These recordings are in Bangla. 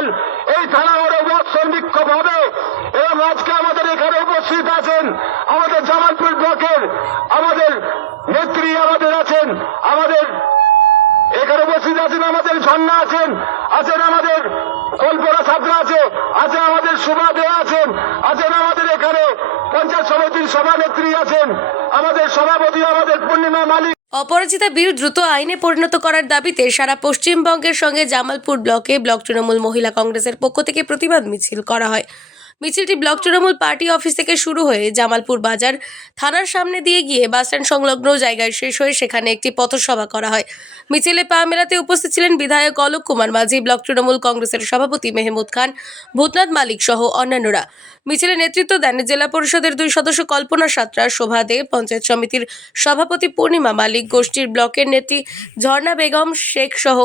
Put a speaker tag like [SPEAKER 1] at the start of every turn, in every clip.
[SPEAKER 1] দল এই থানা ওর বৎসর বিক্ষোভ হবে। এবং আজকে আমাদের এখানে উপস্থিত আছেন আমাদের জামালপুর ব্লকের আমাদের নেত্রী আমাদের আছেন, আমাদের এখানে উপস্থিত আছেন আমাদের ঝর্ণা আছেন আছেন আমাদের কল্পনা ছাত্র আছে আছে আমাদের শোভা দেয়া আছেন আছেন আমাদের এখানে পঞ্চায়েত সমিতির সভানেত্রী আছেন, আমাদের সভাপতি আমাদের পূর্ণিমা মালিক।
[SPEAKER 2] অপরাজিতা বিল দ্রুত আইনে পরিণত করার দাবিতে সারা পশ্চিমবঙ্গের সঙ্গে জামালপুর ব্লকে ব্লক তৃণমূল মহিলা কংগ্রেসের পক্ষ থেকে প্রতিবাদ মিছিল করা হয়। মিছিলটি ব্লক তৃণমূল পার্টি অফিস থেকে শুরু হয়ে জামালপুর বাজার থানার সামনে দিয়ে গিয়ে বাসস্ট্যান্ড সংলগ্ন জায়গায় শেষ হয়ে সেখানে একটি পথসভা করা হয়। মিছিলে পা মেলাতে উপস্থিত ছিলেন বিধায়ক অলোক কুমার মাঝি, ব্লক তৃণমূল কংগ্রেসের সভাপতি মেহমুদ খান, ভূতনাথ মালিক সহ অন্যান্যরা। মিছিলে নেতৃত্ব দেন জেলা পরিষদের দুই সদস্য কল্পনা সাত্রা, শোভা দে, পঞ্চায়েত সমিতির সভাপতি পূর্ণিমা মালিক, গোষ্ঠীর ব্লকের নেত্রী ঝর্ণা বেগম শেখ সহ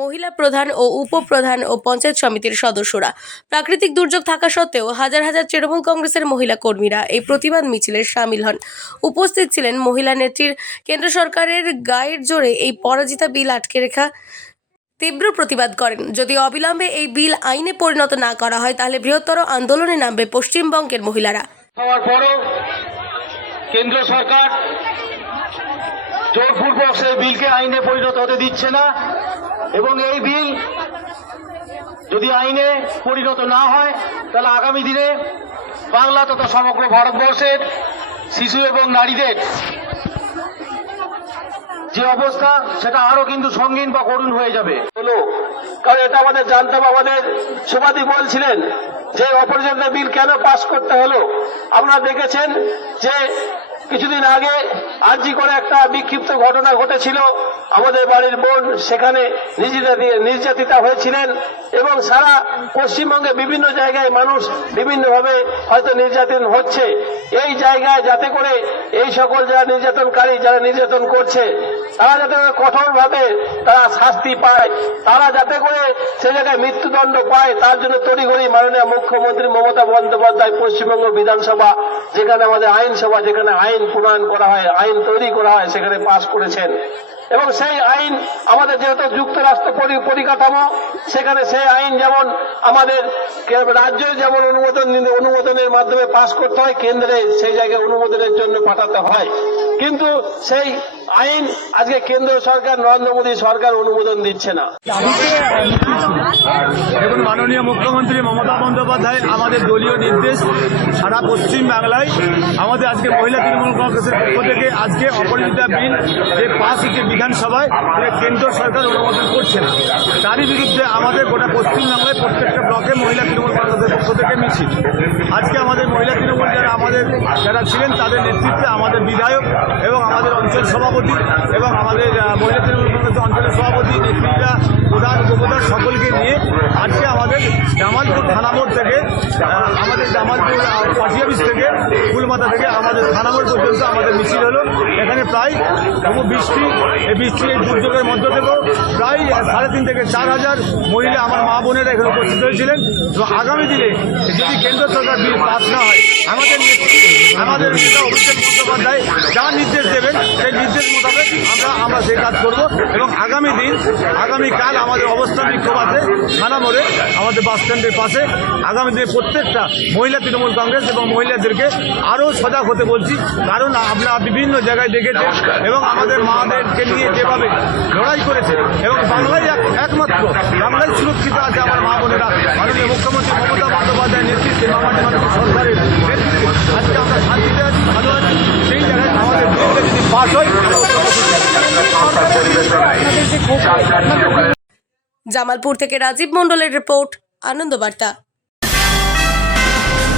[SPEAKER 2] মহিলা প্রধান ও উপপ্রধান ও পঞ্চায়েত সমিতির সদস্যরা। প্রাকৃতিক দুর্যোগ থাকা সত্ত্বেও হাজার হাজার তৃণমূল কংগ্রেসের মহিলা কর্মীরা এই প্রতিবাদ মিছিলে সামিল হন। উপস্থিত ছিলেন মহিলা নেত্রীর কেন্দ্র সরকারের গায়ের জোরে এই পরাজিতা বিল আটকে রেখা তীব্র প্রতিবাদ করেন। যদি অবিলম্বে এই বিল আইনে পরিণত না করা হয়, তাহলে বৃহত্তর আন্দোলনে নামবে পশ্চিমবঙ্গের মহিলারা।
[SPEAKER 1] কেন্দ্র সরকার জোরপূর্বক সেই বিলকে আইনে পরিণত হতে দিচ্ছে না। এবং এই বিল যদি আইনে পরিণত না হয়, তাহলে আগামী দিনে বাংলা তথা সমগ্র ভারতবর্ষের শিশু এবং নারীদের যে অবস্থা, সেটা আরও কিন্তু সঙ্গীন বা করুণ হয়ে যাবে। কারণ এটা আমাদের জানতাম আমাদের সুবাদী বলছিলেন যে অপরিজন্য বিল কেন পাশ করতে হলো। আপনারা দেখেছেন যে কিছুদিন আগে আর্জি করে একটা বিক্ষিপ্ত ঘটনা ঘটেছিল। আমাদের বাড়ির বোন সেখানে নির্যাতি- নির্যাতিতা হয়েছিলেন এবং সারা পশ্চিমবঙ্গে বিভিন্ন জায়গায় মানুষ বিভিন্নভাবে হয়তো নির্যাতন হচ্ছে। এই জায়গায় যাতে করে এই সকল যারা নির্যাতনকারী, যারা নির্যাতন করছে, তারা যাতে করে কঠোরভাবে তারা শাস্তি পায়, তারা যাতে করে সে জায়গায় মৃত্যুদণ্ড পায়, তার জন্য তড়িঘড়ি মাননীয় মুখ্যমন্ত্রী মমতা বন্দ্যোপাধ্যায় পশ্চিমবঙ্গ বিধানসভা, যেখানে আমাদের আইনসভা, যেখানে আইন প্রণয়ন করা হয়, আইন তৈরি করা হয়, সেখানে পাশ করেছেন। এবং সেই আইন আমাদের যেহেতু যুক্তরাষ্ট্র পরি- পরিকাঠামো, সেখানে সেই আইন যেমন আমাদের রাজ্য যেমন অনুমোদন অনুমোদনের মাধ্যমে পাশ করতে হয়, কেন্দ্রে সেই জায়গায় অনুমোদনের জন্য পাঠাতে হয়। কিন্তু সেই আইন আজকে কেন্দ্র সরকার, নরেন্দ্র মোদী সরকার অনুমোদন দিচ্ছে না।
[SPEAKER 3] দেখুন, মাননীয় মুখ্যমন্ত্রী মমতা বন্দ্যোপাধ্যায়, আমাদের দলীয় নির্দেশ সারা পশ্চিম বাংলায়, আমাদের আজকে মহিলা তৃণমূল কংগ্রেসের পক্ষ থেকে আজকে অপরাজিতা বিল যে পাস হচ্ছে বিধানসভায় কেন্দ্র সরকার অনুমোদন করছে না। তারই বিরুদ্ধে আমাদের গোটা পশ্চিম বাংলায় প্রত্যেকটা ব্লকে মহিলা তৃণমূল কংগ্রেসের পক্ষ থেকে মিছিল। আজকে আমাদের মহিলা তৃণমূল যারা, আমাদের যারা ছিলেন, তাদের নেতৃত্বে আমাদের বিধায়ক এবং আমাদের অঞ্চল সভাপতি এবং আমাদের মহিলা তৃণমূল কংগ্রেস অঞ্চলের সভাপতি, নেত্রীরা, প্রধান উপপ্রধান সকলকে নিয়ে আজকে আমাদের জামালপুর থানা মোড় থেকে আমাদের জামালপুর অফিস থেকে ফুলমাথা থেকে আমাদের থানা মোড় পর্যন্ত আমাদের মিছিল হলো। এখানে প্রায় বহু বৃষ্টি, এই বৃষ্টির এই দুর্যোগের মধ্য থেকেও প্রায় সাড়ে তিন থেকে চার হাজার মহিলা আমার মা বোনেরা এখানে উপস্থিত হয়েছিলেন। এবং আগামী দিনে যদি কেন্দ্র সরকার বিল পাস না হয়, আমাদের আমাদের নেতা অভিষেক বন্দ্যোপাধ্যায় যা নির্দেশ দেবেন, সেই নির্দেশ মোতাবেক আমরা আমরা সেই কাজ করব এবং আগামী দিন আগামীকাল আমাদের অবস্থান বিক্ষোভ আছে, থানা মোড়ে, আমাদের বাস স্ট্যান্ডের পাশে। আগামী দিনে প্রত্যেকটা মহিলা তৃণমূল কংগ্রেস এবং মহিলাদেরকে আরও সজাগ হতে বলছি। কারণ আপনারা বিভিন্ন জায়গায় দেখেছেন এবং আমাদের মাদেরকে নিয়ে যেভাবে লড়াই করেছে এবং বাংলায় একমাত্র বাংলায় সুরক্ষিত আছে আমার মা বোনেরা। মাননীয় মুখ্যমন্ত্রী মমতা বন্দ্যোপাধ্যায়ের নেতৃত্বে মামাটি মানুষ সরকারের নেতৃত্বে আজকে আমরা শান্তিতে আছি ভালো আছি সেই জায়গায় আমাদের বিলটা যদি পাস হয়
[SPEAKER 2] জামালপুর থেকে রাজীব মণ্ডলের রিপোর্ট আনন্দবার্তা।